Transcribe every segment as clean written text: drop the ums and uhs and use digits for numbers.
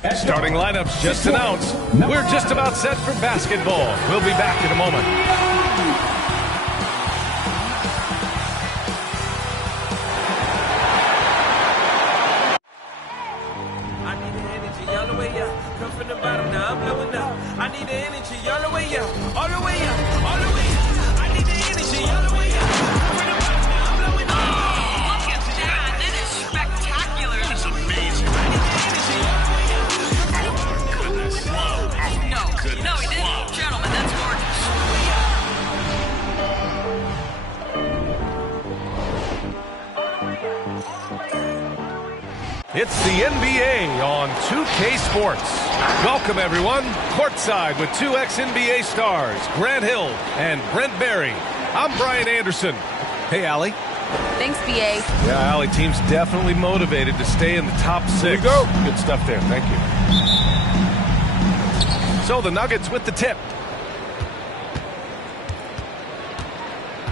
Starting lineups just announced. We're just about set for basketball. We'll be back in a moment. I need the energy all the way up. Come from the bottom, now I'm blowing up. I need the energy all the way up. All the way up, all the way up. I need the energy all the way up. Come from the bottom, now I'm blowing up. Look at that. That is spectacular. That's amazing. I need the energy all the way up. Goodness. No, no, he didn't. Gentlemen, that's gorgeous. It's the NBA on 2K Sports. Welcome, everyone. Courtside with two ex-NBA stars, Grant Hill and Brent Barry. I'm Brian Anderson. Hey, Allie. Thanks, BA. Yeah, Allie, team's definitely motivated to stay in the top six. Here we go. Good stuff there. Thank you. So the Nuggets with the tip.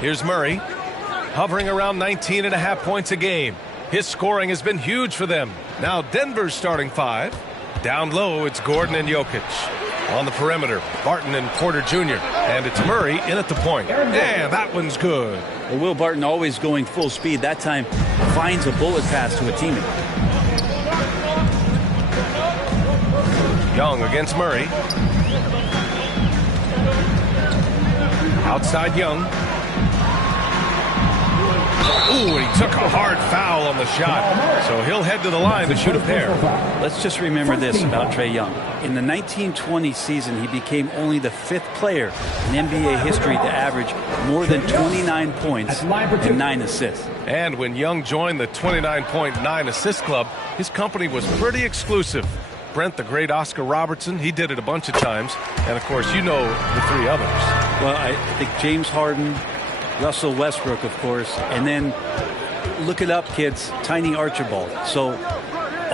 Here's Murray, hovering around 19.5 points a game. His scoring has been huge for them. Now Denver's starting five. Down low, it's Gordon and Jokic. On the perimeter, Barton and Porter Jr. And it's Murray in at the point. Yeah, that one's good. Well, Will Barton always going full speed. That time finds a bullet pass to a teammate. Young against Murray. Outside Young. Ooh, and he took a hard foul on the shot. So he'll head to the line to shoot a pair. Let's just remember this about Trae Young. In the 1920 season, he became only the 5th player in NBA history to average more than 29 points and 9 assists. And when Young joined the 29.9 assist club, his company was pretty exclusive. Brent, the great Oscar Robertson, he did it a bunch of times. And, of course, you know the three others. Well, I think James Harden, Russell Westbrook, of course, and then look it up, kids, Tiny Archibald. So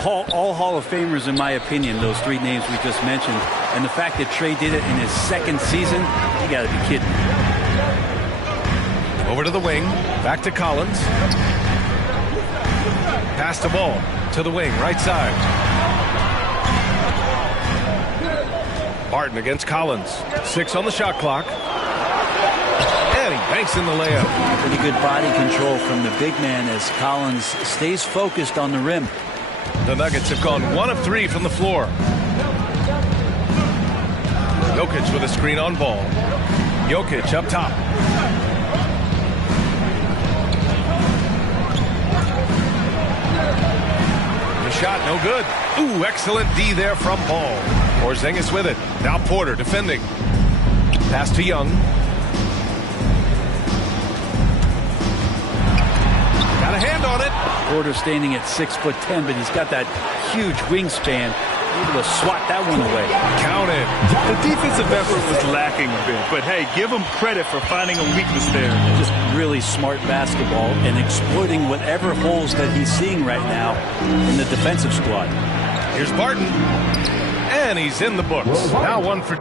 all Hall of Famers, in my opinion, those three names we just mentioned. And the fact that Trae did it in his 2nd season, you got to be kidding me. Over to the wing, back to Collins. Pass the ball to the wing, right side. Barton against Collins. 6 on the shot clock. And he banks in the layup. Pretty good body control from the big man as Collins stays focused on the rim. The Nuggets have gone 1 of 3 from the floor. Jokic with a screen on ball. Jokic up top. The shot no good. Ooh, excellent D there from Ball. Porzingis with it. Now Porter defending. Pass to Young. Got a hand on it. Porter standing at 6'10", but he's got that huge wingspan. Able to swat that one away. Counted. The defensive effort was lacking a bit, but hey, give him credit for finding a weakness there. Just really smart basketball and exploiting whatever holes that he's seeing right now in the defensive squad. Here's Barton. And he's in the books. Now 1 for...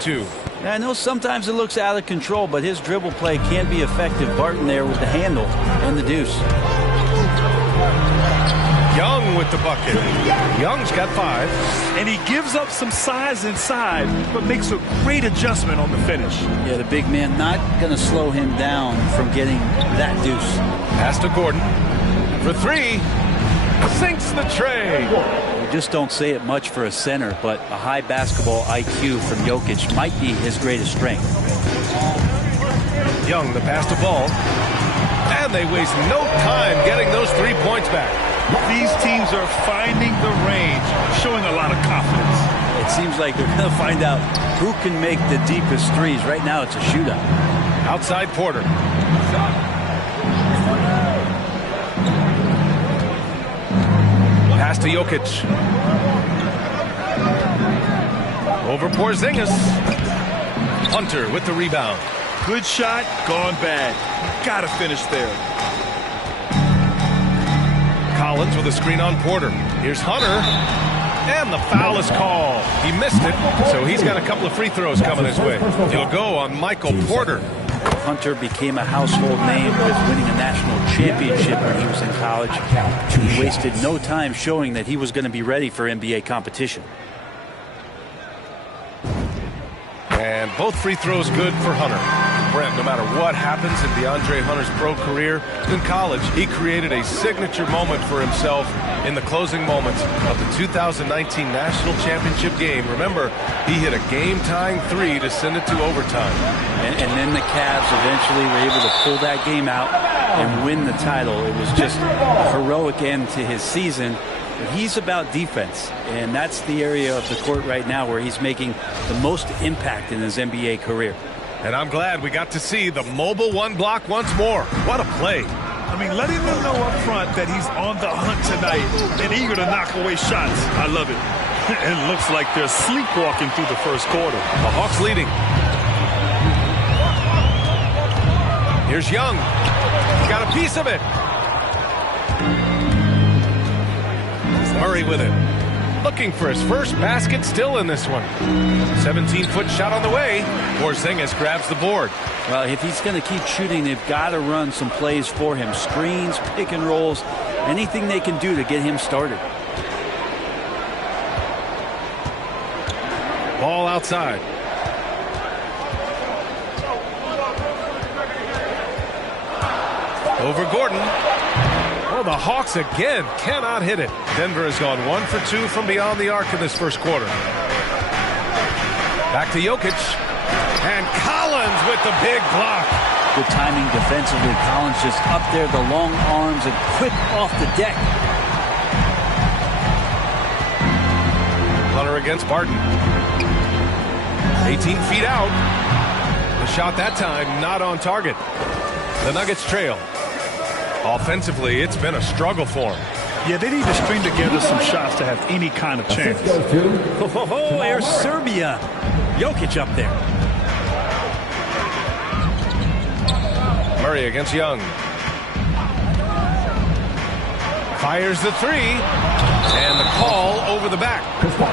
two. I know sometimes it looks out of control, but his dribble play can be effective. Barton there with the handle and the deuce. Young with the bucket. Young's got 5. And he gives up some size inside, but makes a great adjustment on the finish. Yeah, the big man not going to slow him down from getting that deuce. Pass to Gordon. For 3. Sinks the tray. We just don't say it much for a center, but a high basketball IQ from Jokic might be his greatest strength. Young, the pass to Ball. And they waste no time getting those 3 points back. These teams are finding the range, showing a lot of confidence. It seems like they're going to find out who can make the deepest threes. Right now, it's a shootout. Outside Porter. Pass to Jokic. Over Porzingis. Hunter with the rebound. Good shot, gone bad. Gotta finish there. Collins with a screen on Porter. Here's Hunter. And the foul is called. He missed it, so he's got a couple of free throws coming his way. He'll go on Michael Porter. Hunter became a household name with winning a national championship when he was in college. He wasted no time showing that he was going to be ready for NBA competition. And both free throws good for Hunter. Brent, no matter what happens in DeAndre Hunter's pro career, in college, he created a signature moment for himself in the closing moments of the 2019 National Championship game. Remember, he hit a game-tying three to send it to overtime. And then the Cavs eventually were able to pull that game out and win the title. It was just a heroic end to his season. But he's about defense, and that's the area of the court right now where he's making the most impact in his NBA career. And I'm glad we got to see the mobile one block once more. What a play. I mean, letting them know up front that he's on the hunt tonight and eager to knock away shots. I love it. It looks like they're sleepwalking through the first quarter. The Hawks leading. Here's Young. He got a piece of it. Murray with it. Looking for his first basket, still in this one. 17-foot shot on the way. Porzingis grabs the board. Well, if he's going to keep shooting, they've got to run some plays for him. Screens, pick and rolls, anything they can do to get him started. Ball outside. Over Gordon. Oh, the Hawks again cannot hit it. Denver has gone 1 for 2 from beyond the arc in this first quarter. Back to Jokic. And Collins with the big block. Good timing defensively. Collins just up there, the long arms, and quick off the deck. Hunter against Barton. 18 feet out. The shot that time not on target. The Nuggets trail. Offensively, it's been a struggle for him. Yeah, they need to string together some shots to have any kind of chance. Oh, there's Serbia. Jokic up there. Murray against Young. Fires the three. And the call over the back.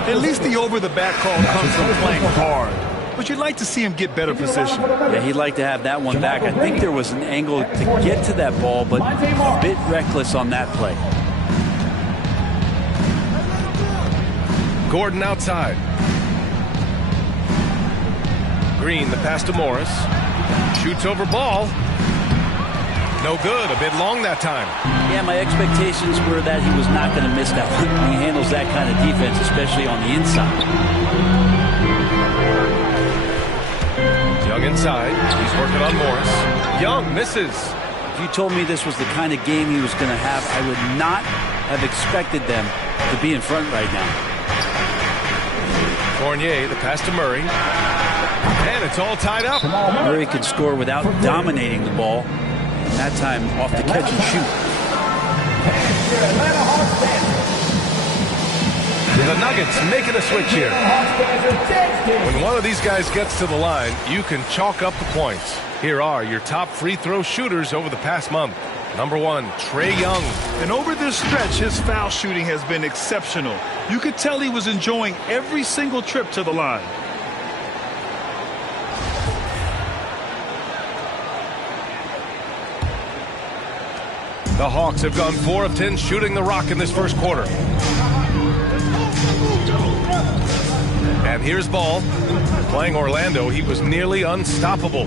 At least the over the back call comes from playing hard. But you'd like to see him get better position. Yeah, he'd like to have that one back. I think there was an angle to get to that ball, but a bit reckless on that play. Gordon outside. Green, the pass to Morris. Shoots over ball. No good. A bit long that time. Yeah, my expectations were that he was not going to miss that one. He handles that kind of defense, especially on the inside. Young inside. He's working on Morris. Young misses. If you told me this was the kind of game he was going to have, I would not have expected them to be in front right now. Fournier, the pass to Murray. And it's all tied up. Murray can score without dominating the ball. And that time off the catch and shoot. The Nuggets making a switch here. When one of these guys gets to the line, you can chalk up the points. Here are your top free throw shooters over the past month. Number 1, Trae Young. And over this stretch, his foul shooting has been exceptional. You could tell he was enjoying every single trip to the line. The Hawks have gone 4 of 10 shooting the rock in this first quarter. And here's Ball. Playing Orlando, he was nearly unstoppable.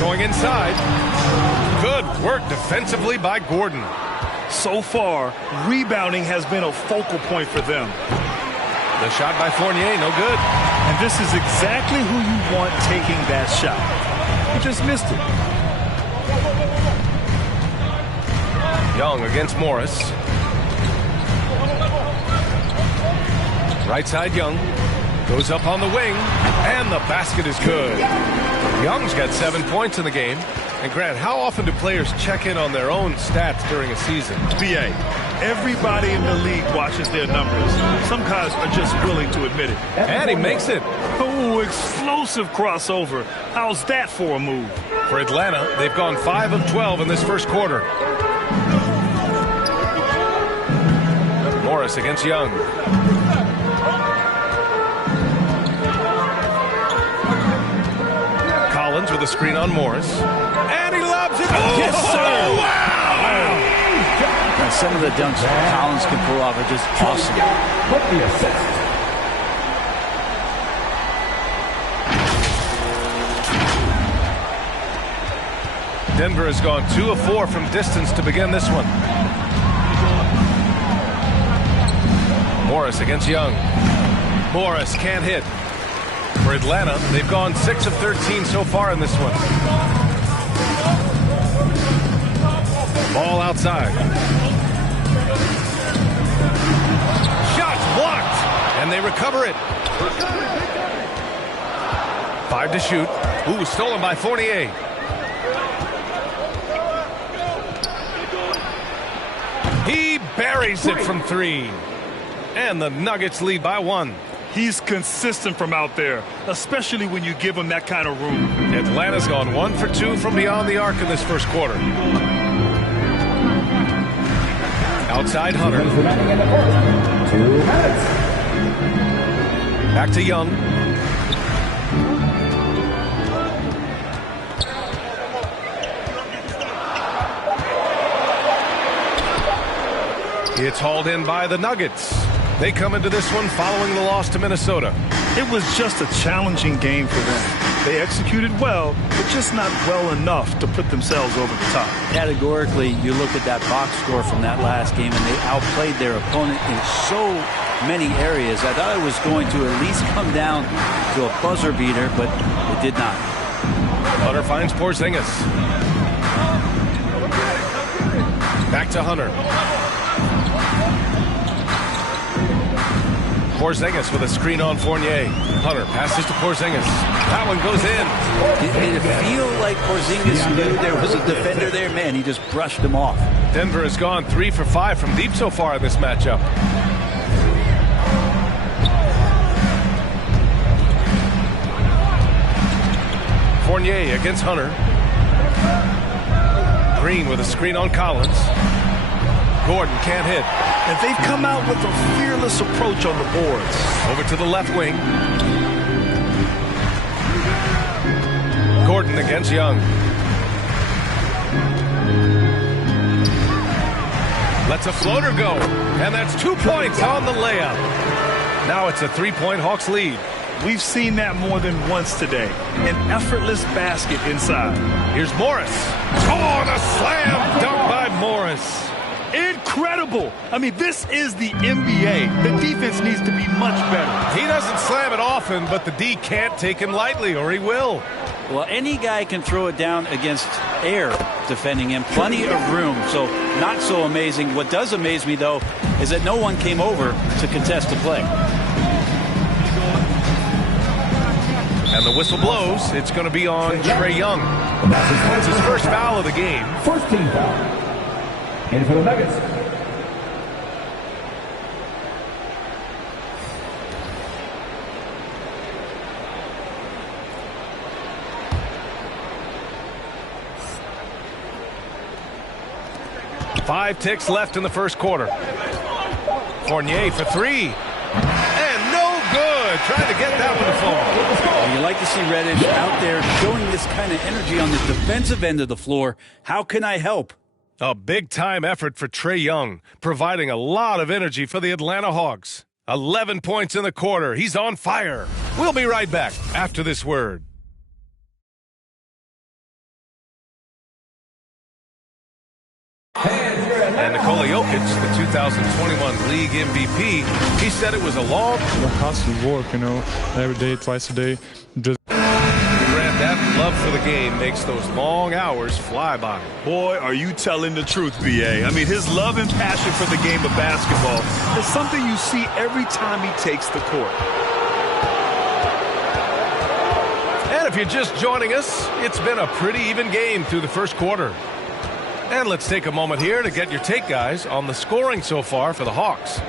Going inside. Good work defensively by Gordon. So far, rebounding has been a focal point for them. The shot by Fournier, no good. And this is exactly who you want taking that shot. He just missed it. Young against Morris. Right side Young. Goes up on the wing. And the basket is good. Young's got 7 points in the game. And Grant, how often do players check in on their own stats during a season? BA, everybody in the league watches their numbers. Some guys are just willing to admit it. And he makes it. Oh, explosive crossover. How's that for a move? For Atlanta, they've gone 5 of 12 in this first quarter. Morris against Young. Collins with a screen on Morris. And he lobs it. Oh, Yes, sir. Oh, wow. And some of the dunks Collins can pull off are just awesome. Denver has gone 2 of 4 from distance to begin this one. Morris against Young. Morris can't hit. For Atlanta, they've gone 6 of 13 so far in this one. Ball outside. Shots blocked, and they recover it. 5 to shoot. Ooh, stolen by Fournier. He buries it from 3. And the Nuggets lead by 1. He's consistent from out there, especially when you give him that kind of room. Atlanta's gone 1 for 2 from beyond the arc in this first quarter. Outside Hunter. Back to Young. It's hauled in by the Nuggets. They come into this one following the loss to Minnesota. It was just a challenging game for them. They executed well, but just not well enough to put themselves over the top. Categorically, you look at that box score from that last game, and they outplayed their opponent in so many areas. I thought it was going to at least come down to a buzzer beater, but it did not. Hunter finds Porzingis. Back to Hunter. Porzingis with a screen on Fournier. Hunter passes to Porzingis. That one goes in. Did it feel like Porzingis knew there was a defender there? Man, he just brushed him off. Denver has gone 3 for 5 from deep so far in this matchup. Fournier against Hunter. Green with a screen on Collins. Gordon can't hit. And they've come out with a fearless approach on the boards. Over to the left wing. Gordon against Young. Lets a floater go. And that's 2 points on the layup. Now it's a 3-point Hawks lead. We've seen that more than once today. An effortless basket inside. Here's Morris. Oh, and a slam dunk by Morris. Incredible. I mean, this is the NBA. The defense needs to be much better. He doesn't slam it often, but the D can't take him lightly, or he will. Well, any guy can throw it down against air defending him. Plenty of room, so not so amazing. What does amaze me, though, is that no one came over to contest the play. And the whistle blows. It's going to be on Trae Young. It's his first foul of the game. First team foul. And for the Nuggets. Five ticks left in the first quarter. Fournier for 3. And no good. Trying to get that one to fall. Well, you like to see Reddish out there showing this kind of energy on the defensive end of the floor. How can I help? A big-time effort for Trae Young, providing a lot of energy for the Atlanta Hawks. 11 points in the quarter. He's on fire. We'll be right back after this word. And Nikola Jokic, the 2021 league MVP, he said it was a long... constant work, every day, twice a day. Just That love for the game makes those long hours fly by. Boy, are you telling the truth, B.A. I mean, his love and passion for the game of basketball is something you see every time he takes the court. And if you're just joining us, it's been a pretty even game through the first quarter. And let's take a moment here to get your take, guys, on the scoring so far for the Hawks.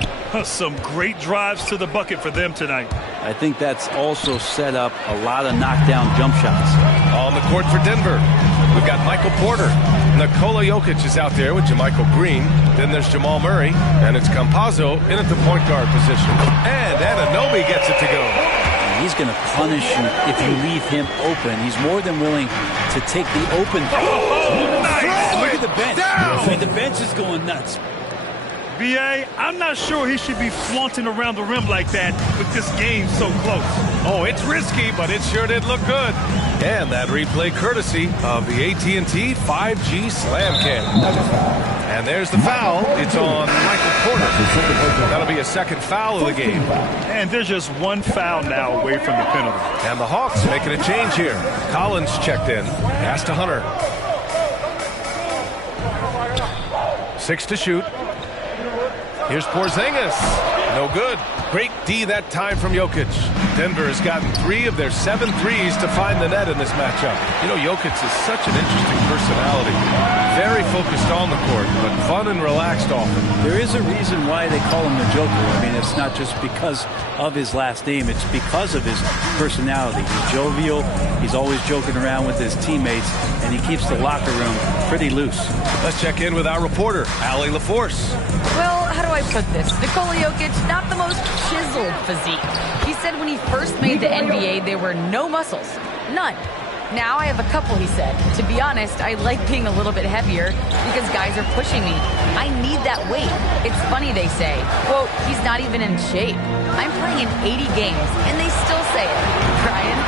Some great drives to the bucket for them tonight. I think that's also set up a lot of knockdown jump shots. On the court for Denver, we've got Michael Porter. Nikola Jokic is out there with Jermichael Green. Then there's Jamal Murray, and it's Campazzo in at the point guard position. And Anunoby gets it to go. He's going to punish you if you leave him open. He's more than willing to take the open. Nice. Look at the bench. Down. I mean, the bench is going nuts. B.A., I'm not sure he should be flaunting around the rim like that with this game so close. Oh, it's risky, but it sure did look good. And that replay courtesy of the AT&T 5G Slam Cam. And there's the foul. It's on Michael Porter. That'll be a second foul of the game. And there's just one foul now away from the penalty. And the Hawks making a change here. Collins checked in. Pass to Hunter. 6 to shoot. Here's Porzingis. No good. Great D that time from Jokic. Denver has gotten 3 of their 7 threes to find the net in this matchup. You know, Jokic is such an interesting personality. Very focused on the court, but fun and relaxed often. There is a reason why they call him the Joker. I mean, it's not just because of his last name. It's because of his personality. He's jovial. He's always joking around with his teammates, and he keeps the locker room pretty loose. Let's check in with our reporter, Allie LaForce. Well, how do I put this? Nikola Jokic, not the most chiseled physique. He said when he first made the NBA, there were no muscles. None. Now I have a couple, he said. To be honest, I like being a little bit heavier because guys are pushing me. I need that weight. It's funny they say, quote, he's not even in shape. I'm playing in 80 games, and they still say it. Brian?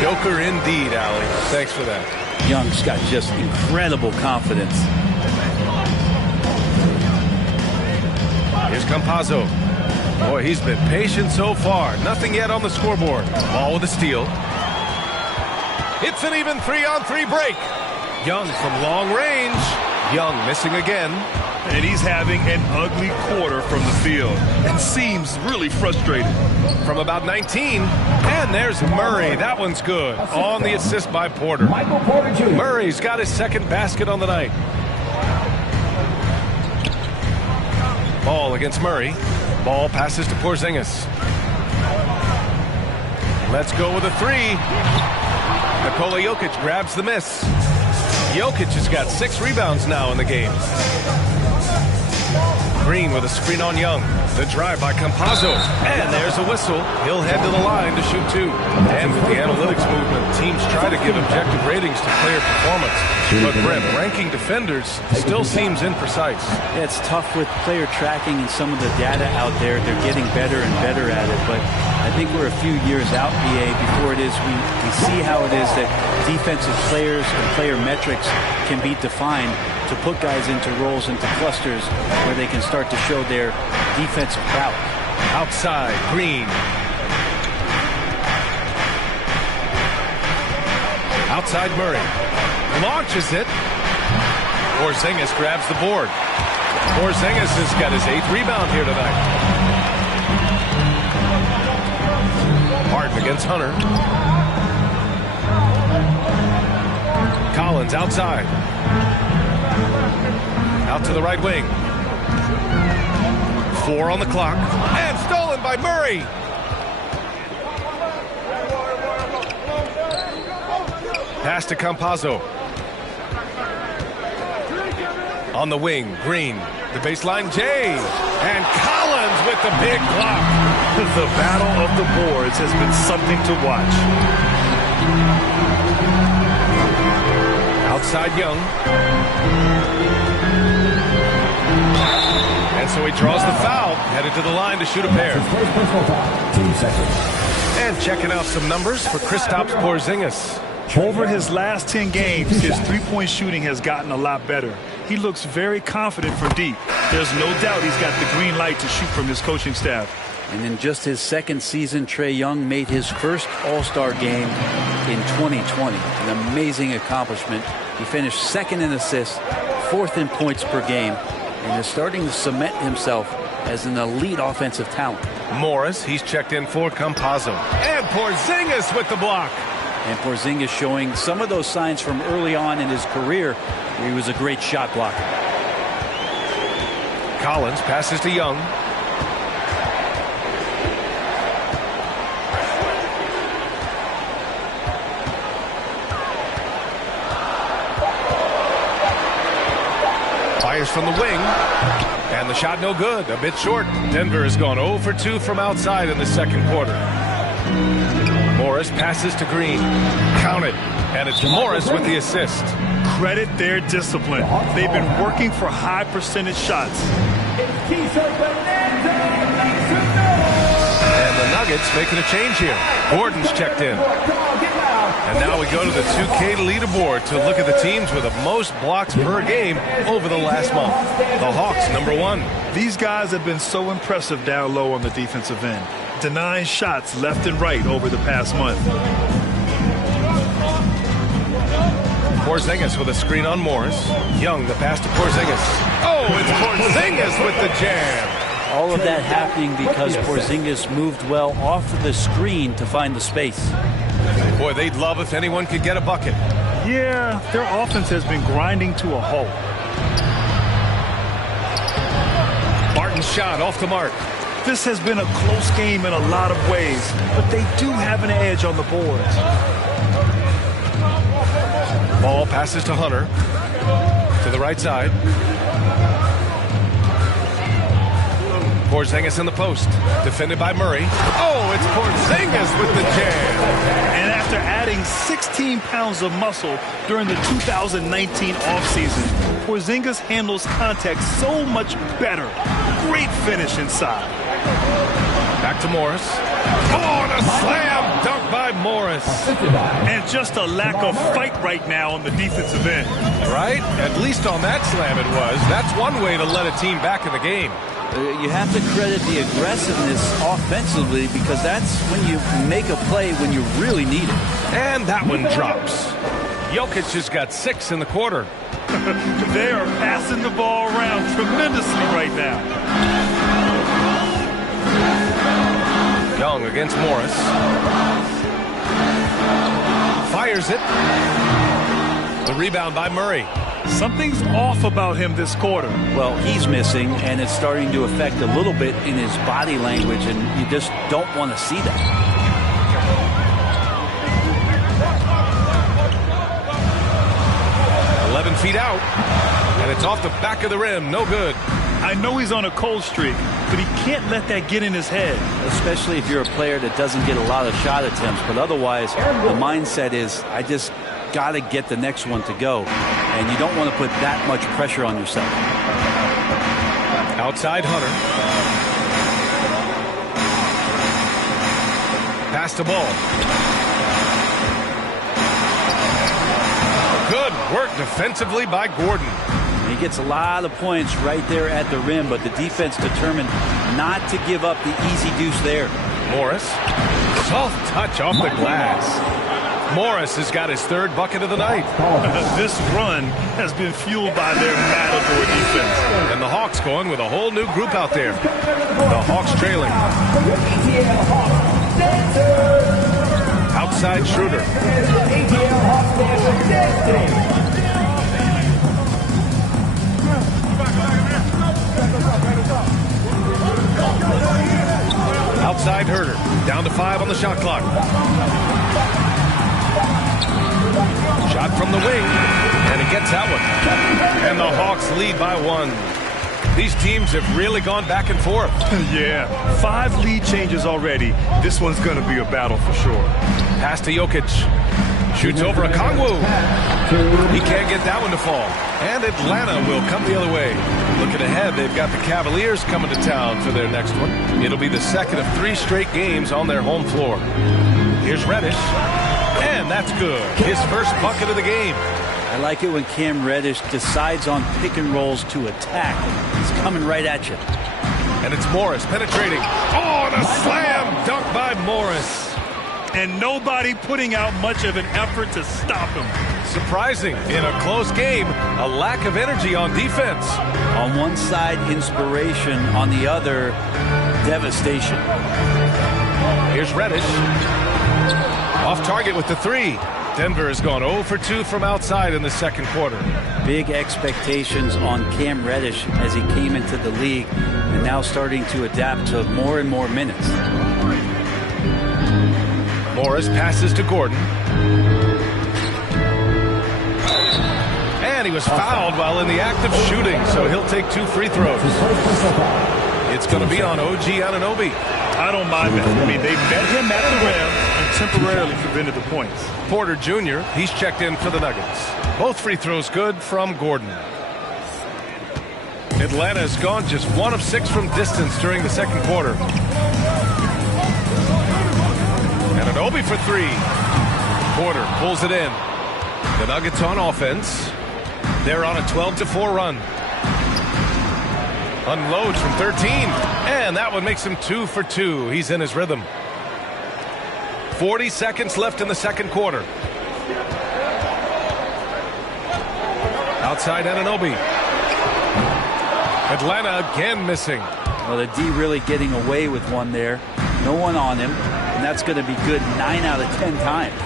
Joker indeed, Allie. Thanks for that. Young's got just incredible confidence. Here's Campazzo. Boy, he's been patient so far. Nothing yet on the scoreboard. Ball with a steal. It's an even 3-on-3 break. Young from long range. Young missing again. And he's having an ugly quarter from the field and seems really frustrated. From about 19. And there's Murray. That one's good. On the assist by Porter. Michael Porter Jr. Murray's got his second basket on the night. Ball against Murray. Ball passes to Porzingis. Let's go with a 3. Nikola Jokic grabs the miss. Jokic has got 6 rebounds now in the game. Green with a screen on Young. The drive by Campazzo. And there's a whistle. He'll head to the line to shoot 2. And with the analytics movement, teams try to give objective ratings to player performance. But Brett, ranking defenders still seems imprecise. Yeah, it's tough with player tracking and some of the data out there. They're getting better and better at it. But I think we're a few years out, BA, before it is we see how it is that defensive players and player metrics can be defined to put guys into roles, into clusters where they can start to show their defensive prowess. Outside, Green. Outside, Murray. Launches it. Porzingis grabs the board. Porzingis has got his 8th rebound here tonight. Harden against Hunter. Collins outside. Out to the right wing. 4 on the clock. And stolen by Murray. Pass to Campazzo. On the wing, Green. The baseline, Jay. And Collins with the big block. The battle of the boards has been something to watch. Outside Young. And so he draws the foul, headed to the line to shoot a pair. First personal foul. 2 seconds. And checking out some numbers for Kristaps Porzingis. Over his last 10 games, his three-point shooting has gotten a lot better. He looks very confident from deep. There's no doubt he's got the green light to shoot from his coaching staff. And in just his second season, Trae Young made his first All-Star game in 2020. An amazing accomplishment. He finished 2nd in assists, 4th in points per game, and is starting to cement himself as an elite offensive talent. Morris, he's checked in for Campazzo. And Porzingis with the block. And Porzingis showing some of those signs from early on in his career where he was a great shot blocker. Collins passes to Young. from the wing. And the shot no good. A bit short. Denver has gone 0 for 2 from outside in the second quarter. Morris passes to Green. Count it. And it's Morris with the assist. Credit their discipline. They've been working for high percentage shots. And the Nuggets making a change here. Gordon's checked in. And now we go to the 2K leaderboard to look at the teams with the most blocks per game over the last month. The Hawks, #1. These guys have been so impressive down low on the defensive end, denying shots left and right over the past month. Porzingis with a screen on Morris. Young, the pass to Porzingis. Oh, it's Porzingis with the jam. All of that happening because Porzingis moved well off of the screen to find the space. Boy, they'd love if anyone could get a bucket. Yeah, their offense has been grinding to a halt. Barton's shot off the mark. This has been a close game in a lot of ways, but they do have an edge on the boards. Ball passes to Hunter. To the right side. Porzingis in the post. Defended by Murray. Oh, it's Porzingis with the jam. And after adding 16 pounds of muscle during the 2019 offseason, Porzingis handles contact so much better. Great finish inside. Back to Morris. Oh, and a slam dunk by Morris. And just a lack of fight right now on the defensive end. Right? At least on that slam it was. That's one way to let a team back in the game. You have to credit the aggressiveness offensively because that's when you make a play when you really need it. And that one drops. Jokic has got 6 in the quarter. They are passing the ball around tremendously right now. Young against Morris. Fires it. The rebound by Murray. Something's off about him this quarter. Well, he's missing, and it's starting to affect a little bit in his body language, and you just don't want to see that. Feet out, and it's off the back of the rim. No good. I know he's on a cold streak, but he can't let that get in his head. Especially if you're a player that doesn't get a lot of shot attempts, but otherwise the mindset is I just got to get the next one to go, and you don't want to put that much pressure on yourself. Outside Hunter. Pass the ball. Good work defensively by Gordon. He gets a lot of points right there at the rim, but the defense determined not to give up the easy deuce there. Morris. Soft touch off the glass. Morris has got his 3rd bucket of the night. This run has been fueled by their Matador defense. And the Hawks going with a whole new group out there. The Hawks trailing. Outside Schroeder. Outside Herter. Down to 5 on the shot clock. Shot from the wing. And he gets that one. And the Hawks lead by 1. These teams have really gone back and forth. Yeah, 5 lead changes already. This one's going to be a battle for sure. Pass to Jokic. Shoots over a Kongwu. He can't get that one to fall. And Atlanta will come the other way. Looking ahead, they've got the Cavaliers coming to town for their next one. It'll be the 2nd of 3 straight games on their home floor. Here's Reddish. And that's good. His first bucket of the game. I like it when Cam Reddish decides on pick and rolls to attack. He's coming right at you. And it's Morris penetrating. Oh, and a slam dunk by Morris. And nobody putting out much of an effort to stop him. Surprising. In a close game, a lack of energy on defense. On one side, inspiration. On the other, devastation. Here's Reddish. Off target with the 3. Denver has gone 0 for 2 from outside in the second quarter. Big expectations on Cam Reddish as he came into the league and now starting to adapt to more and more minutes. Morris passes to Gordon. And he was fouled while in the act of shooting, so he'll take 2 free throws. It's going to be on OG Anunoby. I don't mind that. I mean, they met him at the rim and temporarily prevented the points. Porter Jr., he's checked in for the Nuggets. Both free throws good from Gordon. Atlanta has gone just 1 of 6 from distance during the second quarter. Anunoby for 3. Porter pulls it in. The Nuggets on offense. They're on a 12-4 run. Unloads from 13. And that one makes him 2 for 2. He's in his rhythm. 40 seconds left in the second quarter. Outside Anunoby. Atlanta again missing. Well, the D really getting away with one there. No one on him. And that's going to be good 9 out of 10 times.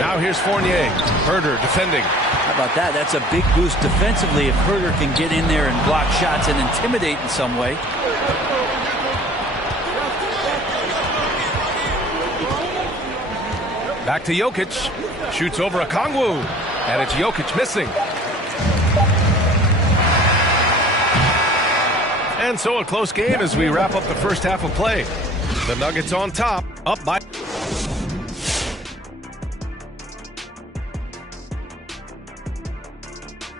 Now here's Fournier. Herder defending. How about that? That's a big boost defensively if Herder can get in there and block shots and intimidate in some way. Back to Jokic. Shoots over Okongwu. And it's Jokic missing. And so a close game as we wrap up the first half of play. The Nuggets on top, up by...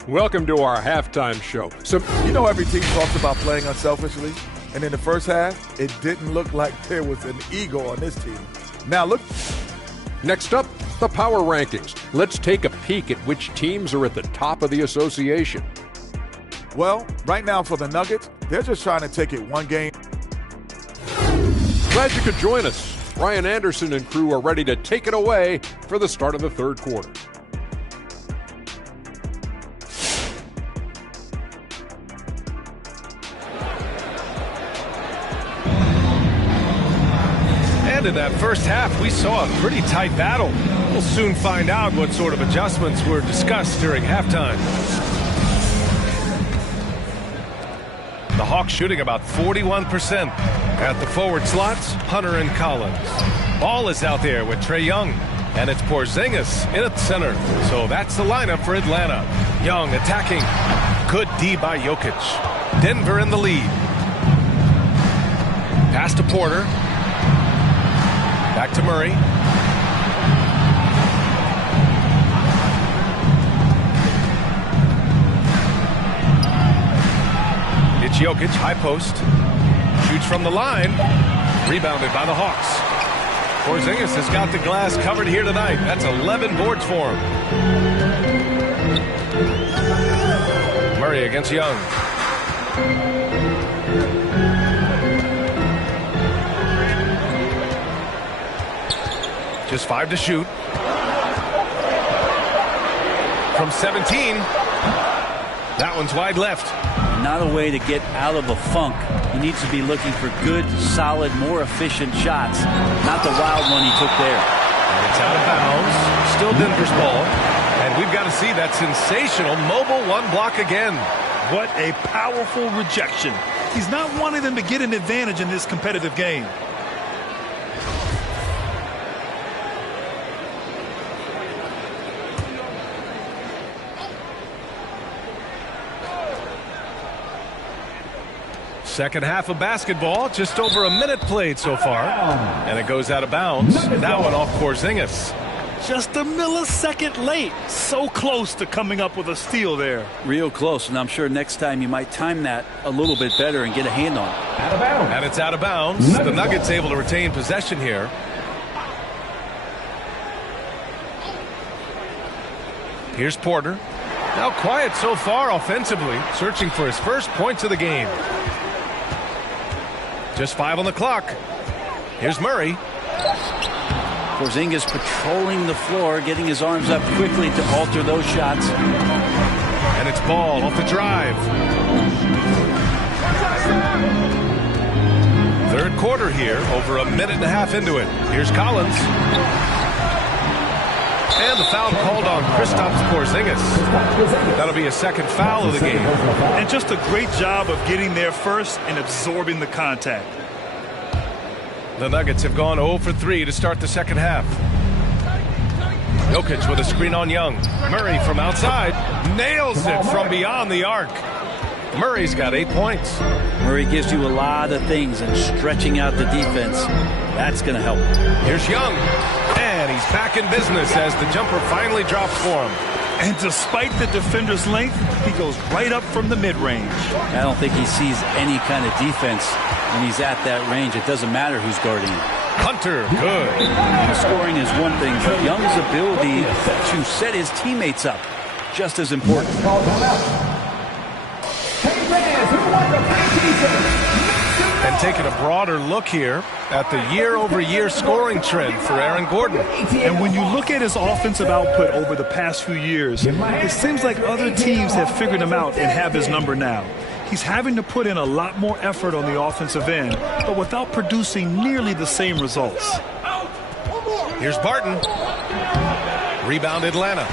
Welcome to our halftime show. So, you know, every team talks about playing unselfishly, and in the first half, it didn't look like there was an ego on this team. Now, look. Next up, the power rankings. Let's take a peek at which teams are at the top of the association. Well, right now for the Nuggets, they're just trying to take it one game. Glad you could join us. Ryan Anderson and crew are ready to take it away for the start of the third quarter. And in that first half, we saw a pretty tight battle. We'll soon find out what sort of adjustments were discussed during halftime. The Hawks shooting about 41%. At the forward slots, Hunter and Collins. Ball is out there with Trae Young. And it's Porzingis in at center. So that's the lineup for Atlanta. Young attacking. Good D by Jokic. Denver in the lead. Pass to Porter. Back to Murray. It's Jokic, high post. Shoots from the line. Rebounded by the Hawks. Porzingis has got the glass covered here tonight. That's 11 boards for him. Murray against Young. Just 5 to shoot. From 17. That one's wide left. Not a way to get out of a funk. He needs to be looking for good, solid, more efficient shots. Not the wild one he took there. And it's out of bounds. Still Denver's ball. And we've got to see that sensational mobile one block again. What a powerful rejection. He's not wanting them to get an advantage in this competitive game. Second half of basketball, just over a minute played so far. And it goes out of bounds. That one off Porzingis. Just a millisecond late. So close to coming up with a steal there. Real close, and I'm sure next time you might time that a little bit better and get a hand on it. Out of bounds. And it's out of bounds. The Nuggets able to retain possession here. Here's Porter. Now quiet so far offensively, searching for his first points of the game. Just 5 on the clock. Here's Murray. Porzingis patrolling the floor, getting his arms up quickly to alter those shots. And it's Ball off the drive. Third quarter here, over a minute and a half into it. Here's Collins. And the foul called on Kristaps Porzingis. That'll be a second foul of the game. And just a great job of getting there first and absorbing the contact. The Nuggets have gone 0 for 3 to start the second half. Jokic with a screen on Young. Murray from outside nails it from beyond the arc. Murray's got 8 points. Murray gives you a lot of things, and stretching out the defense, that's going to help. Here's Young, and he's back in business as the jumper finally drops for him. And despite the defender's length, he goes right up from the mid-range. I don't think he sees any kind of defense when he's at that range. It doesn't matter who's guarding him. Hunter, good. Scoring is one thing, but Young's ability to set his teammates up, just as important. And taking a broader look here at the year-over-year scoring trend for Aaron Gordon. And when you look at his offensive output over the past few years, it seems like other teams have figured him out and have his number now. He's having to put in a lot more effort on the offensive end, but without producing nearly the same results. Here's Barton. Rebound Atlanta.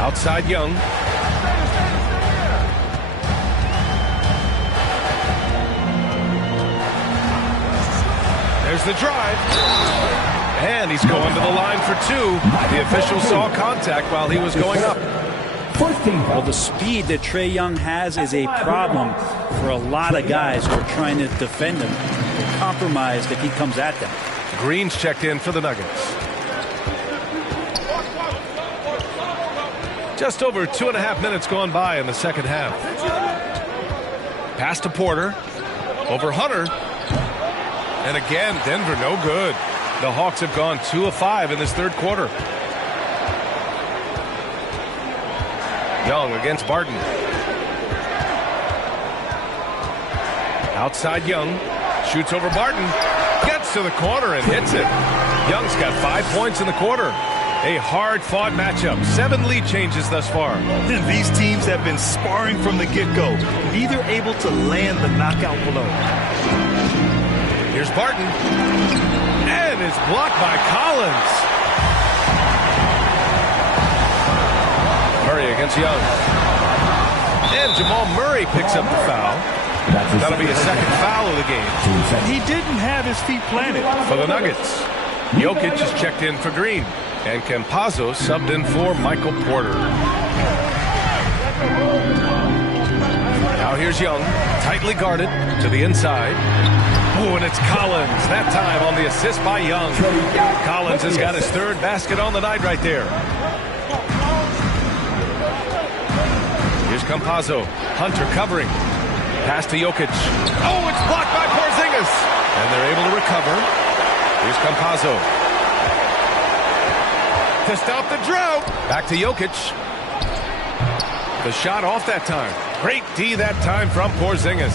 Outside Young. There's the drive. And he's going to the line for 2. The official saw contact while he was going up. Well, the speed that Trae Young has is a problem for a lot of guys who are trying to defend him. They're compromised if he comes at them. Green's checked in for the Nuggets. Just over 2.5 minutes gone by in the second half. Pass to Porter. Over Hunter. And again, Denver no good. The Hawks have gone 2 of 5 in this third quarter. Young against Barton. Outside Young. Shoots over Barton. Gets to the corner and hits it. Young's got 5 points in the quarter. A hard-fought matchup. 7 lead changes thus far. These teams have been sparring from the get-go, neither able to land the knockout blow. Here's Barton. And it's blocked by Collins. Murray against Young. And Jamal Murray picks up the foul. That'll be a second foul of the game. He didn't have his feet planted. For the Nuggets, Jokic is checked in for Green. And Campazzo subbed in for Michael Porter. Now here's Young, tightly guarded to the inside. Oh, and it's Collins, that time on the assist by Young. Collins has got his 3rd basket on the night right there. Here's Campazzo. Hunter covering. Pass to Jokic. Oh, it's blocked by Porzingis. And they're able to recover. Here's Campazzo. To stop the drought. Back to Jokic. The shot off that time. Great D that time from Porzingis.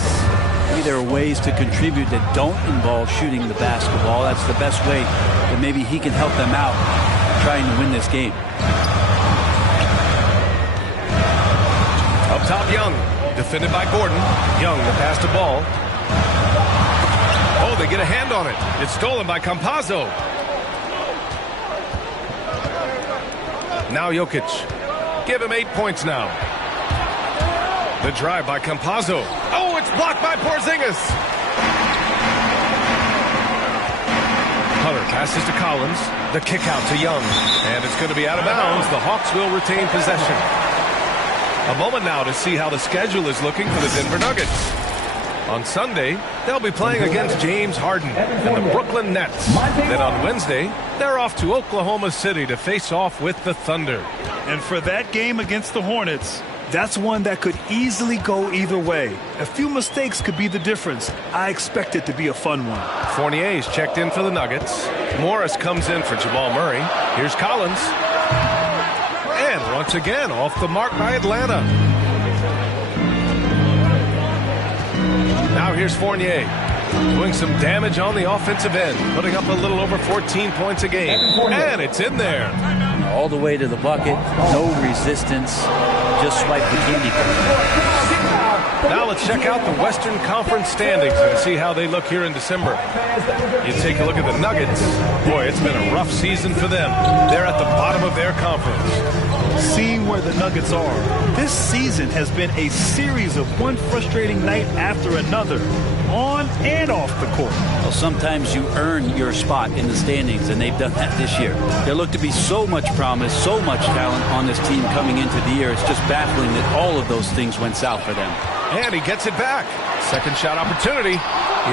Maybe there are ways to contribute that don't involve shooting the basketball. That's the best way that maybe he can help them out trying to win this game. Up top, Young. Defended by Gordon. Young, the pass to Ball. Oh, they get a hand on it. It's stolen by Campazzo. Now Jokic. Give him 8 points now. The drive by Campazzo. Oh, it's blocked by Porzingis. Hunter passes to Collins. The kick out to Young. And it's going to be out of bounds. The Hawks will retain possession. A moment now to see how the schedule is looking for the Denver Nuggets. On Sunday, they'll be playing against James Harden and the Brooklyn Nets. Then on Wednesday, they're off to Oklahoma City to face off with the Thunder. And for that game against the Hornets, that's one that could easily go either way. A few mistakes could be the difference. I expect it to be a fun one. Fournier's checked in for the Nuggets. Morris comes in for Jamal Murray. Here's Collins. And once again, off the mark by Atlanta. Now here's Fournier, doing some damage on the offensive end, putting up a little over 14 points a game. And it's in there. All the way to the bucket, no resistance, just swipe the candy cane. Now let's check out the Western Conference standings and see how they look here in December. You take a look at the Nuggets. Boy, it's been a rough season for them. They're at the bottom of their conference. seeing where the Nuggets are. This season has been a series of one frustrating night after another, on and off the court. Well, sometimes you earn your spot in the standings, and they've done that this year. There looked to be so much promise, so much talent on this team coming into the year. It's just baffling that all of those things went south for them. And he gets it back. Second shot opportunity.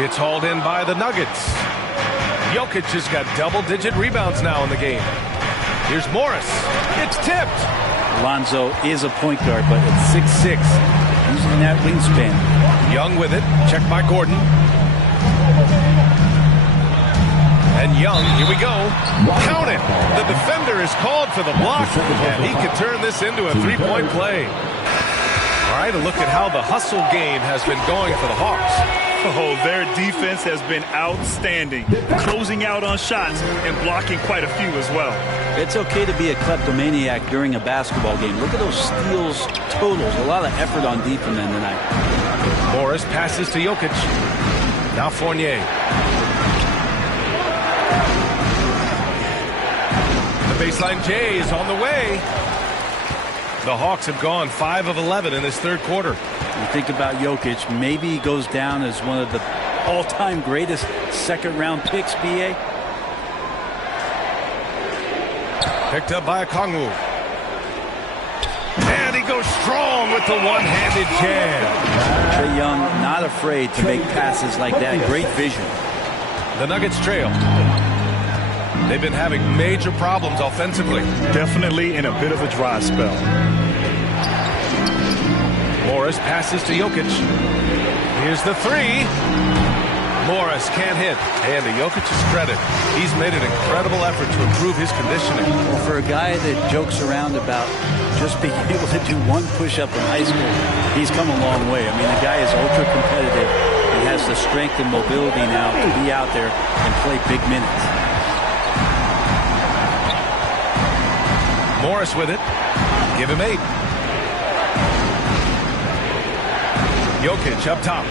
It's hauled in by the Nuggets. Jokic has got double-digit rebounds now in the game. Here's Morris. It's tipped. Lonzo is a point guard, but at 6'6", using that wingspan. Young with it. Checked by Gordon. And Young, here we go. Count it. The defender is called for the block, and he can turn this into a three-point play. All right, a look at how the hustle game has been going for the Hawks. Oh, their defense has been outstanding, closing out on shots and blocking quite a few as well. It's okay to be a kleptomaniac during a basketball game. Look at those steals totals. A lot of effort on D from them tonight. Morris passes to Jokic. Now Fournier. The baseline J is on the way. The Hawks have gone 5 of 11 in this third quarter. You think about Jokic, maybe he goes down as one of the all-time greatest second-round picks, BA. Picked up by Okongwu. And he goes strong with the one-handed jam. Trae Young not afraid to make passes like that. Great vision. The Nuggets trail. They've been having major problems offensively. Definitely in a bit of a dry spell. Morris passes to Jokic. Here's the three. Morris can't hit. And to Jokic's credit, he's made an incredible effort to improve his conditioning. Well, for a guy that jokes around about just being able to do one push-up in high school, he's come a long way. I mean, the guy is ultra-competitive. He has the strength and mobility now to be out there and play big minutes. Morris with it. Give him 8. Jokic up top.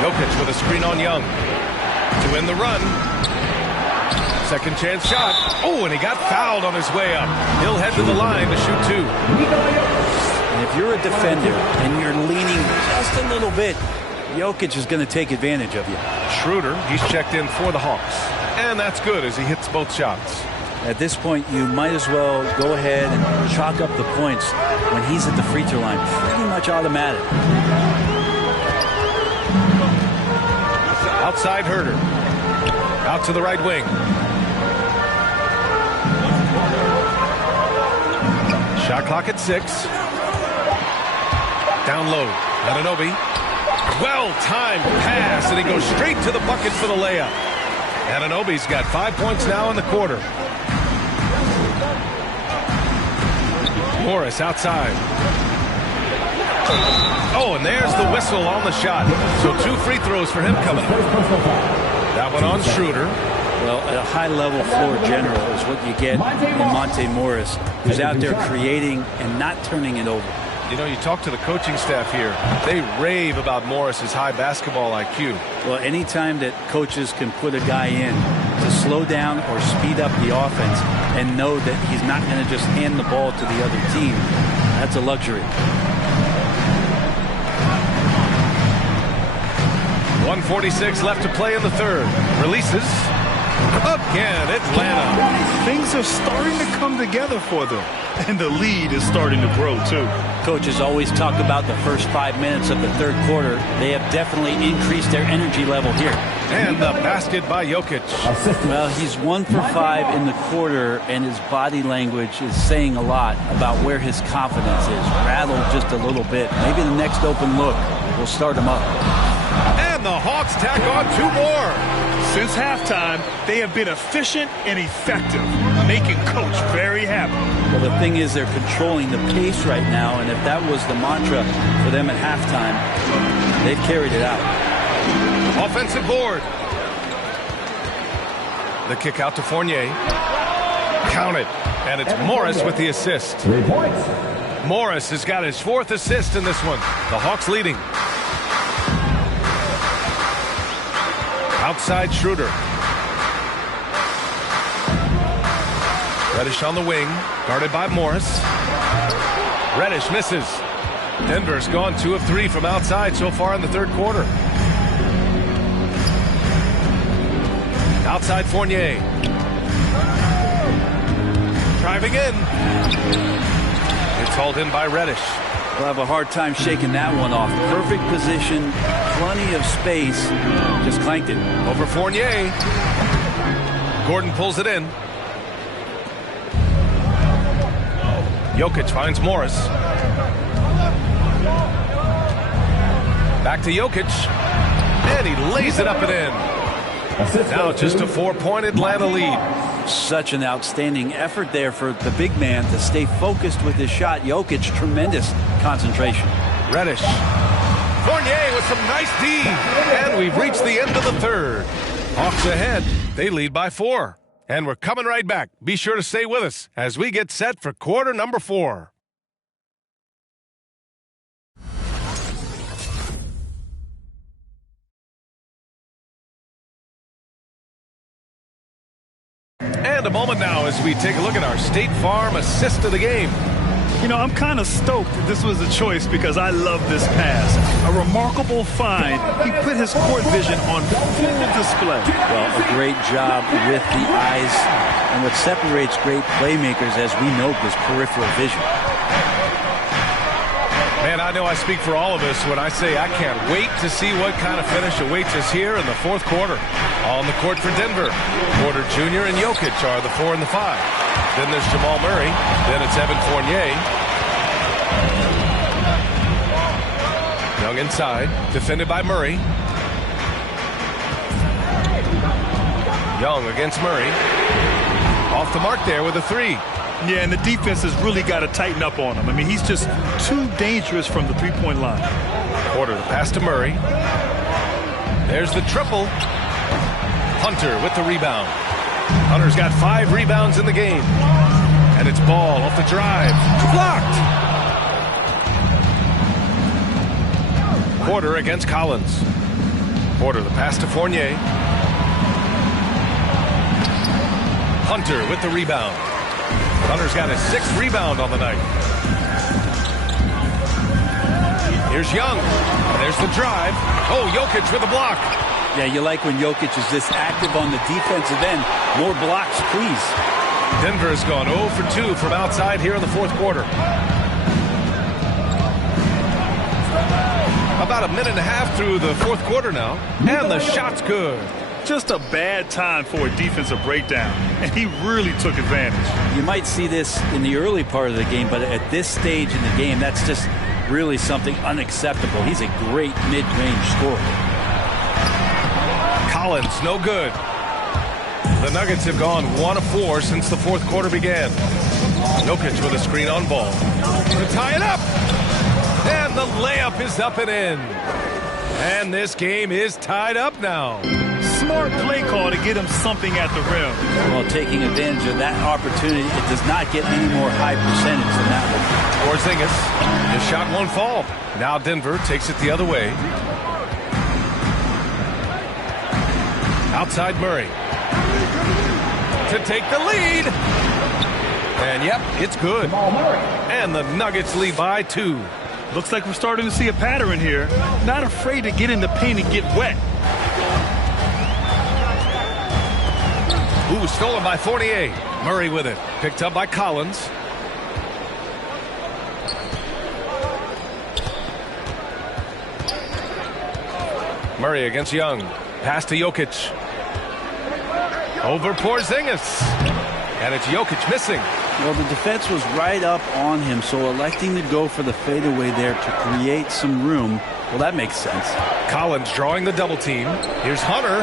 Jokic with a screen on Young. To win the run. Second chance shot. Oh, and he got fouled on his way up. He'll head to the line to shoot 2. And if you're a defender and you're leaning just a little bit, Jokic is going to take advantage of you. Schroeder, he's checked in for the Hawks. And that's good as he hits both shots. At this point, you might as well go ahead and chalk up the points when he's at the free throw line. Pretty much automatic. Outside Herder. Out to the right wing. Shot clock at 6. Down low. Anunoby. Well-timed pass, and he goes straight to the bucket for the layup. Anunoby's got 5 points now in the quarter. Morris outside. Oh, and there's the whistle on the shot. So 2 free throws for him coming up. That one on Schroeder. Well, a high-level floor general is what you get in Monte Morris, who's out there creating and not turning it over. You know, you talk to the coaching staff here. They rave about Morris's high basketball IQ. Well, anytime that coaches can put a guy in to slow down or speed up the offense and know that he's not going to just hand the ball to the other team, that's a luxury. 1:46 left to play in the third. Releases. Again, Atlanta. Things are starting to come together for them. And the lead is starting to grow, too. Coaches always talk about the first 5 minutes of the third quarter. They have definitely increased their energy level here. And the basket by Jokic. Well, he's 1 for 5 in the quarter, and his body language is saying a lot about where his confidence is. Rattled just a little bit. Maybe the next open look will start him up. And the Hawks tack on 2 more. Since halftime, they have been efficient and effective, making Coach very happy. Well, the thing is they're controlling the pace right now, and if that was the mantra for them at halftime, they've carried it out. Offensive board. The kick out to Fournier. Count it. And it's Morris with the assist. 3 points. Morris has got his 4th assist in this one. The Hawks leading. Outside Schroeder. Reddish on the wing, guarded by Morris. Reddish misses. Denver's gone 2 of 3 from outside so far in the third quarter. Outside Fournier. Driving in. It's hauled in by Reddish. We'll have a hard time shaking that one off. Perfect position, plenty of space. Just clanked it. Over Fournier. Gordon pulls it in. Jokic finds Morris. Back to Jokic. And he lays it up and in. Now just a 4-point Atlanta lead. Such an outstanding effort there for the big man to stay focused with his shot. Jokic, tremendous concentration. Reddish. Fournier with some nice D. And we've reached the end of the third. Hawks ahead. They lead by 4. And we're coming right back. Be sure to stay with us as we get set for quarter number 4. And a moment now as we take a look at our State Farm assist of the game. You know, I'm kind of stoked this was a choice because I love this pass. A remarkable find. He put his court vision on full display. Well, a great job with the eyes. And what separates great playmakers, as we know, is peripheral vision. Man, I know I speak for all of us when I say I can't wait to see what kind of finish awaits us here in the fourth quarter. On the court for Denver, Porter Jr. and Jokic are the 4 and the 5. Then there's Jamal Murray. Then it's Evan Fournier. Young inside, defended by Murray. Young against Murray. Off the mark there with a 3. Yeah, and the defense has really got to tighten up on him. I mean, he's just too dangerous from the three-point line. Porter, the pass to Murray. There's the triple. Hunter with the rebound. Hunter's got 5 rebounds in the game. And it's Ball off the drive. Blocked! Porter against Collins. Porter, the pass to Fournier. Hunter with the rebound. Hunter's got his 6th rebound on the night. Here's Young. And there's the drive. Oh, Jokic with a block. Yeah, you like when Jokic is this active on the defensive end. More blocks, please. Denver has gone 0 for 2 from outside here in the fourth quarter. About a minute and a half through the fourth quarter now. And the shot's good. Just a bad time for a defensive breakdown. And he really took advantage. You might see this in the early part of the game, but at this stage in the game, that's just really something unacceptable. He's a great mid-range scorer. Collins, no good. The Nuggets have gone 1 of 4 since the fourth quarter began. Jokic with a screen on Ball. To tie it up. And the layup is up and in. And this game is tied up now. Smart play call to get him something at the rim. Well, taking advantage of that opportunity, it does not get any more high percentage than that one. Porzingis, his shot won't fall. Now Denver takes it the other way. Outside Murray. To take the lead. And yep, it's good. And the Nuggets lead by 2. Looks like we're starting to see a pattern here. Not afraid to get in the paint and get wet. Ooh, stolen by Fournier. Murray with it. Picked up by Collins. Murray against Young. Pass to Jokic. Over Porzingis. And it's Jokic missing. Well, the defense was right up on him, so electing to go for the fadeaway there to create some room, well, that makes sense. Collins drawing the double team. Here's Hunter.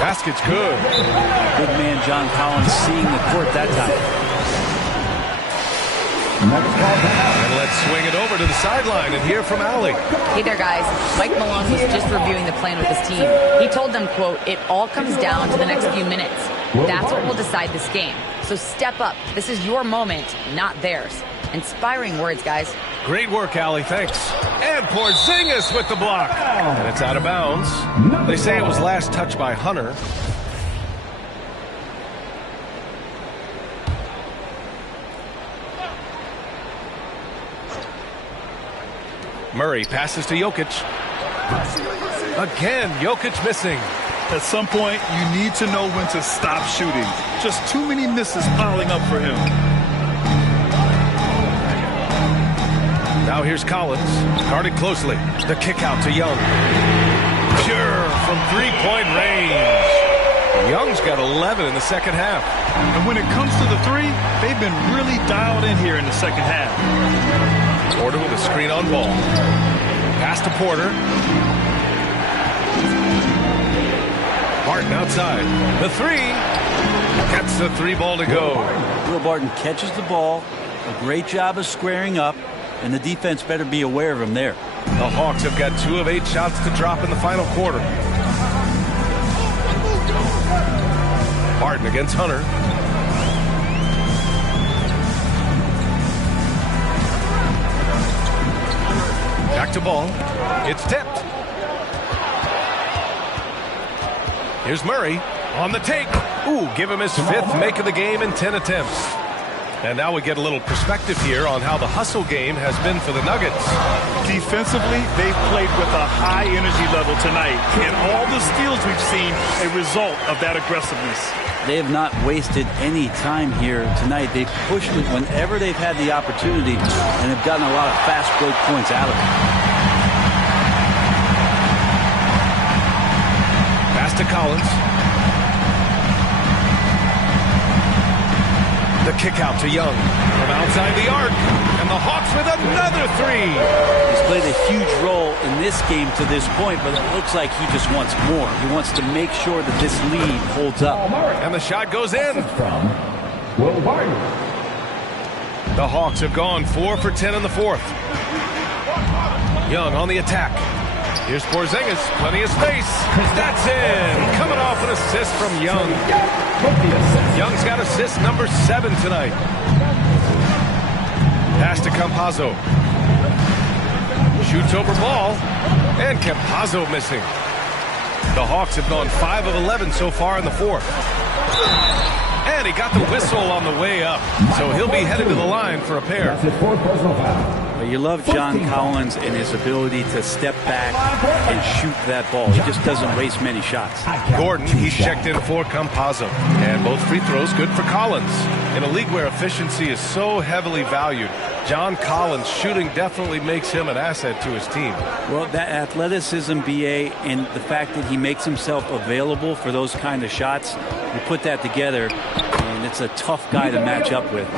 Basket's good. Big man John Collins seeing the court that time. And let's swing it over to the sideline and hear from Allie. Hey there, guys. Mike Malone was just reviewing the plan with his team. He told them, quote, "It all comes down to the next few minutes. That's what will decide this game. So step up. This is your moment, not theirs." Inspiring words, guys. Great work, Allie. Thanks. And Porzingis with the block. And it's out of bounds. They say it was last touched by Hunter. Murray passes to Jokic. Again, Jokic missing. At some point, you need to know when to stop shooting. Just too many misses piling up for him. Now here's Collins, guarded closely. The kick out to Young. Pure from three-point range. Young's got 11 in the second half. And when it comes to the three, they've been really dialed in here in the second half. Porter with a screen on ball. Pass to Porter. Barton outside. The three. Gets the three ball to go. Will Barton catches the ball. A great job of squaring up. And the defense better be aware of him there. The Hawks have got 2 of 8 shots to drop in the final quarter. Barton against Hunter. Back to ball. It's tipped. Here's Murray on the take. Ooh, give him his 5th make of the game in 10 attempts. And now we get a little perspective here on how the hustle game has been for the Nuggets. Defensively, they've played with a high energy level tonight. And all the steals we've seen, a result of that aggressiveness. They have not wasted any time here tonight. They've pushed it whenever they've had the opportunity and have gotten a lot of fast break points out of it. Pass to Collins. The kick out to Young from outside the arc. And the Hawks with another three. He's played a huge role in this game to this point, but it looks like he just wants more. He wants to make sure that this lead holds up. And the shot goes in. From Will Barton. The Hawks have gone 4 for 10 in the fourth. Young on the attack. Here's Porzingis, plenty of space. That's in. Coming off an assist from Young. Young's got assist number 7 tonight. Pass to Campazzo. Shoots over ball. And Campazzo missing. The Hawks have gone 5 of 11 so far in the fourth. And he got the whistle on the way up. So he'll be headed to the line for a pair. That's his 4th personal foul. But you love John Collins and his ability to step back and shoot that ball. He just doesn't waste many shots. Gordon, he's checked in for Campazzo. And both free throws good for Collins. In a league where efficiency is so heavily valued, John Collins shooting definitely makes him an asset to his team. Well, that athleticism, BA, and the fact that he makes himself available for those kind of shots, you put that together, and it's a tough guy to match up with.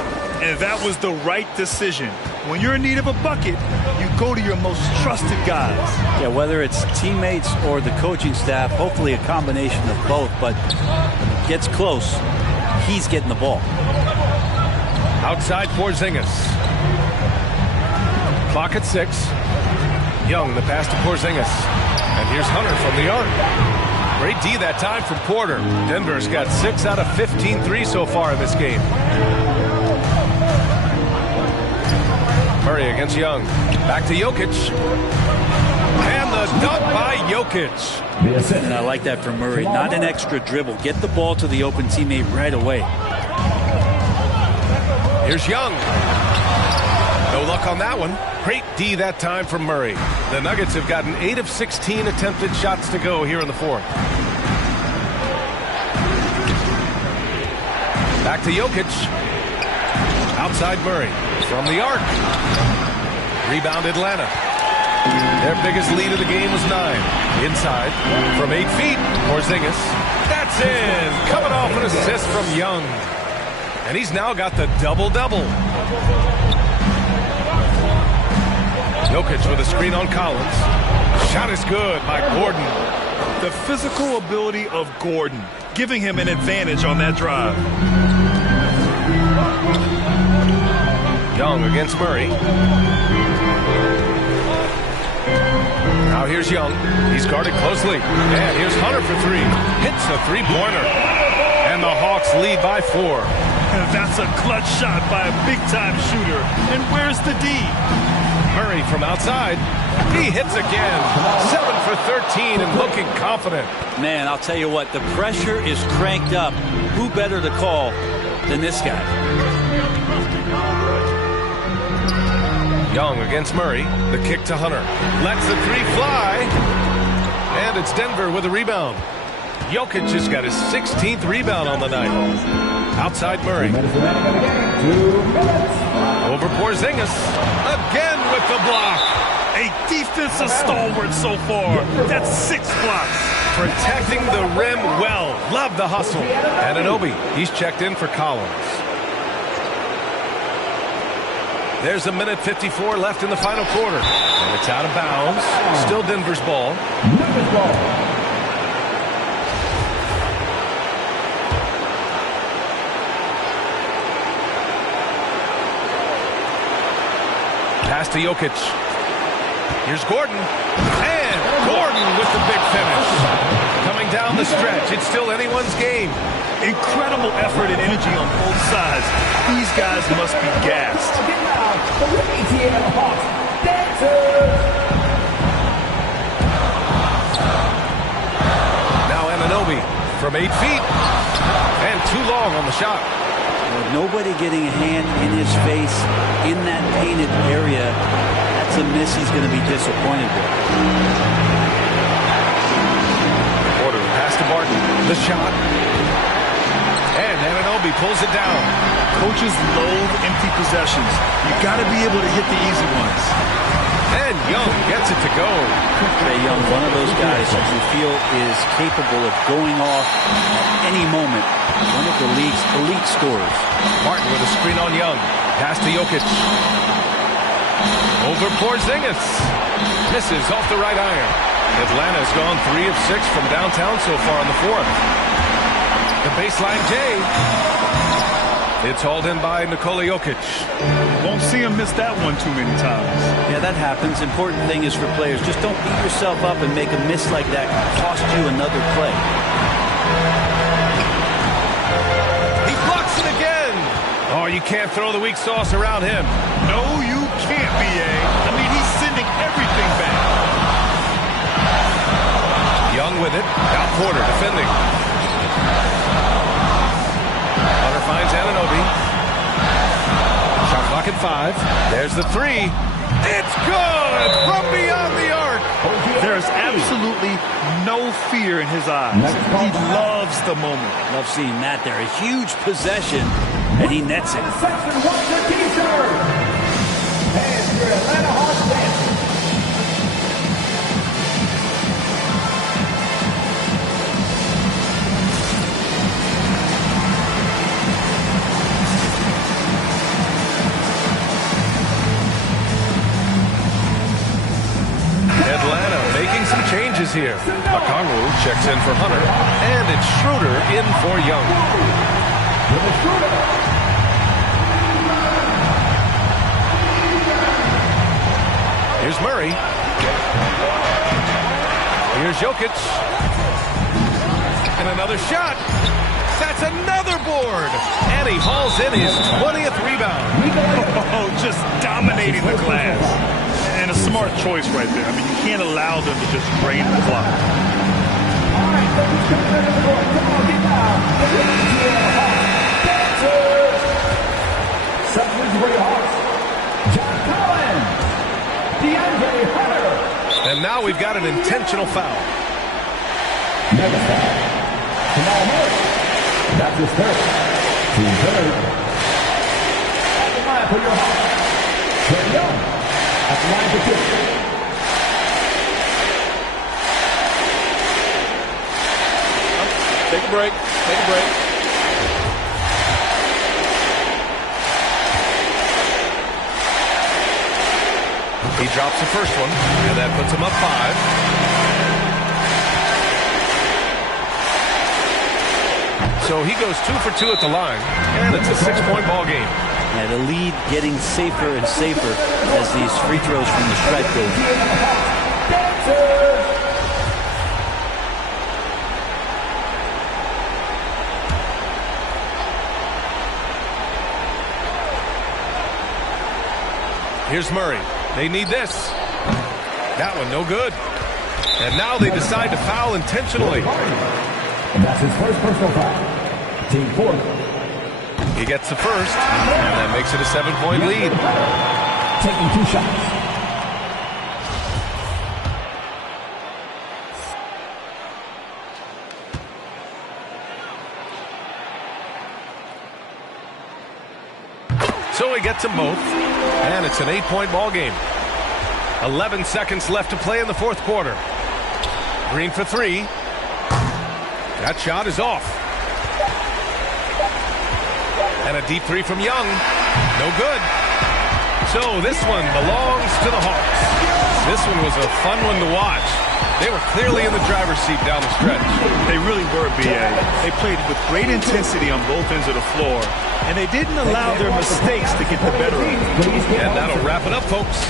And that was the right decision. When you're in need of a bucket, you go to your most trusted guys. Yeah, whether it's teammates or the coaching staff, hopefully a combination of both, but when it gets close, he's getting the ball. Outside Porzingis. Clock at 6. Young, the pass to Porzingis. And here's Hunter from the arc. Great D that time from Porter. Denver's got 6 out of 15 threes so far in this game. Murray against Young. Back to Jokic. And the dunk by Jokic. And I like that from Murray. Not an extra dribble. Get the ball to the open teammate right away. Here's Young. No luck on that one. Great D that time from Murray. The Nuggets have gotten 8 of 16 attempted shots to go here in the fourth. Back to Jokic. Outside Murray. From the arc. Rebound Atlanta. Their biggest lead of the game was 9. Inside. From 8 feet. Porzingis. That's in. Coming off an assist from Young. And he's now got the double-double. Jokic with a screen on Collins. Shot is good by Gordon. The physical ability of Gordon, giving him an advantage on that drive. Young against Murray. Now here's Young. He's guarded closely. And here's Hunter for 3. Hits the three-pointer. And the Hawks lead by 4. And that's a clutch shot by a big-time shooter. And where's the D? Murray from outside. He hits again. 7 for 13 and looking confident. Man, I'll tell you what, the pressure is cranked up. Who better to call than this guy? Young against Murray. The kick to Hunter. Lets the three fly. And it's Denver with a rebound. Jokic just got his 16th rebound on the night. Outside Murray. Over Porzingis. Again with the block. A defensive stalwart so far. That's 6 blocks. Protecting the rim well. Love the hustle. And Anunoby, he's checked in for Collins. There's a minute 54 left in the final quarter. And it's out of bounds. Still Denver's ball. Pass to Jokic. Here's Gordon. And Gordon with the big finish. Coming down the stretch. It's still anyone's game. Incredible effort and energy on both sides. These guys must be gassed. Now Anunoby from 8 feet. And too long on the shot. Nobody getting a hand in his face in that painted area. That's a miss he's going to be disappointed with. Porter pass to Barton. The shot. And Anunoby pulls it down. Coaches loathe empty possessions. You got to be able to hit the easy ones. And Young gets it to go. Trae Young, one of those guys who you feel is capable of going off at any moment. One of the league's elite scorers. Martin with a screen on Young. Pass to Jokic. Over Porzingis. Misses off the right iron. Atlanta's gone 3 of 6 from downtown so far in the fourth. The baseline J. It's hauled in by Nikola Jokic. Won't see him miss that one too many times. Yeah, that happens. Important thing is for players, just don't beat yourself up and make a miss like that cost you another play. He blocks it again. Oh, you can't throw the weak sauce around him. No, you can't, B.A. I mean, he's sending everything back. Young with it. Now Porter defending. Hunter finds Anunoby. Shot clock at 5. There's the 3. It's good from beyond the arc. There's absolutely no fear in his eyes. He loves the moment. Love seeing that there. A huge possession, and he nets it. Atlanta making some changes here. Okongwu checks in for Hunter, and it's Schroeder in for Young. Here's Murray. Here's Jokic. And another shot. That's another board. And he hauls in his 20th rebound. Oh, just dominating the glass. And a smart choice right there. I mean, you can't allow them to just drain the clock. And now we've got an intentional foul. That's his third. Team third. At the line for your Hawks, Trae Young. At the line for 2. Take a break. Take a break. He drops the first one, and that puts him up 5. So he goes 2 for 2 at the line, and it's a 6-point ball game. Yeah, the lead getting safer and safer as these free throws from the stripe go. Here's Murray. They need this. That one no good. And now they decide to foul intentionally. And that's his first personal foul. Team 4. He gets the first, and that makes it a 7-point lead. taking 2 shots. So he gets them both, and it's an 8-point ball game. 11 seconds left to play in the fourth quarter. Green for 3. That shot is off. And a deep 3 from Young. No good. So this one belongs to the Hawks. This one was a fun one to watch. They were clearly in the driver's seat down the stretch. They really were, B.A. They played with great intensity on both ends of the floor, and they didn't allow their mistakes to get the better of them. And that'll wrap it up, folks.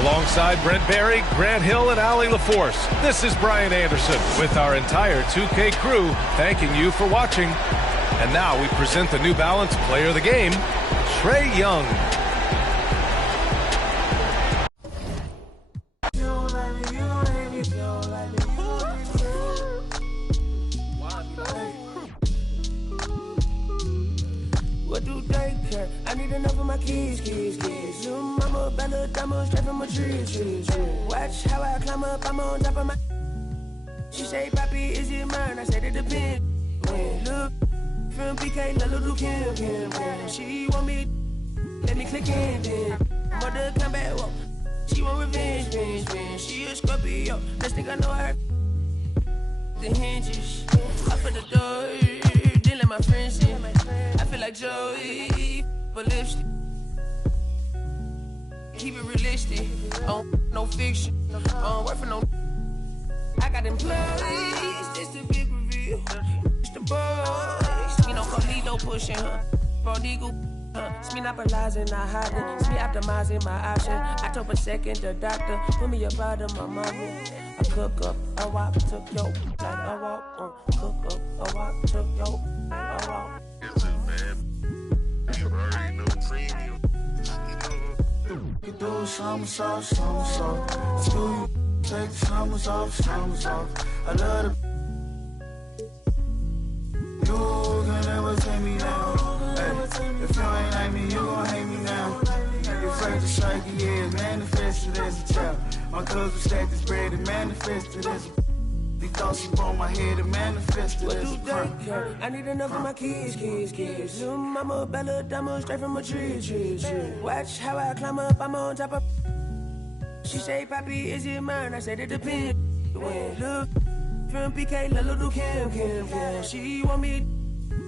Alongside Brent Barry, Grant Hill, and Allie LaForce, this is Brian Anderson with our entire 2K crew thanking you for watching. And now we present the New Balance Player of the Game, Trae Young. What do they care? I need enough of my kids. Little mama, Bella, diamond, straight from my tree. Watch how I climb up, I'm on top of my. She say, Papi, is it mine? I said it depends. When look from PK, little Kim. She want me, let me click in then. Mother come back, whoa. She want revenge. She a Scorpio. Next thing I know her. The hinges up at the door. Didn't let my friends in. I feel like Joey, but lipstick. Keep it realistic. No fiction. Work for no. I got them plays. This the big reveal. It's the boys. Me no Carlito pushing her. Prodigal. It's me not paralyzing, not hiding. It's me optimizing my option. I told per second the doctor. Put me up out of my mama. I cook up, a walk, took yo, like a walk. Cook up, a walk, took yo, like a walk. Yes, man. You already know premium. You do somersault. Do take the slumbers off. I love the. You can never take me down. Hey, if you ain't like me, you gon' hate me now. You're afraid to strike, yeah, manifested as a child. My cousin stacked this bread and manifested as a. These thoughts upon my head and manifested as a crime. I need enough of my kids. Little mama, Bella, diamond, straight from a tree. Watch how I climb up, I'm on top of. She say, Papi, is it mine? I said it depends. When look from PK, little Kim. She want me,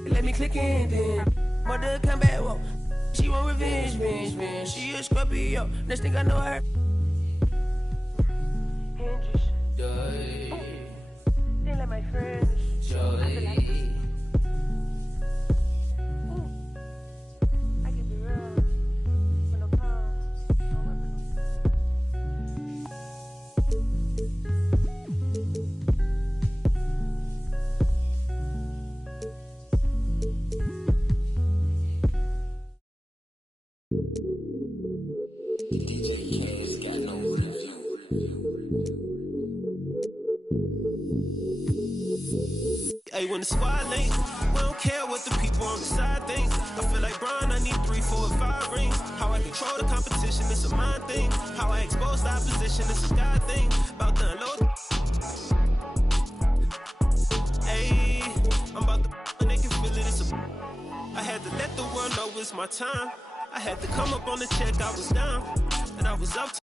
let me click in then. Mother come back, whoa. She want revenge. She a Scorpio. Next thing I know her. Hinges. Didn't let my friends. Joy. I can be real. When I'm Hey, when the squad link, we don't care what the people on the side think. I feel like Brian, I need 3, 4, 5 rings. How I control the competition, it's a mind thing. How I expose the opposition, it's a God thing. About to unload. Hey, I'm about to and they can feel it, it's a. I had to let the world know it's my time. I had to come up on the check, I was down. And I was up to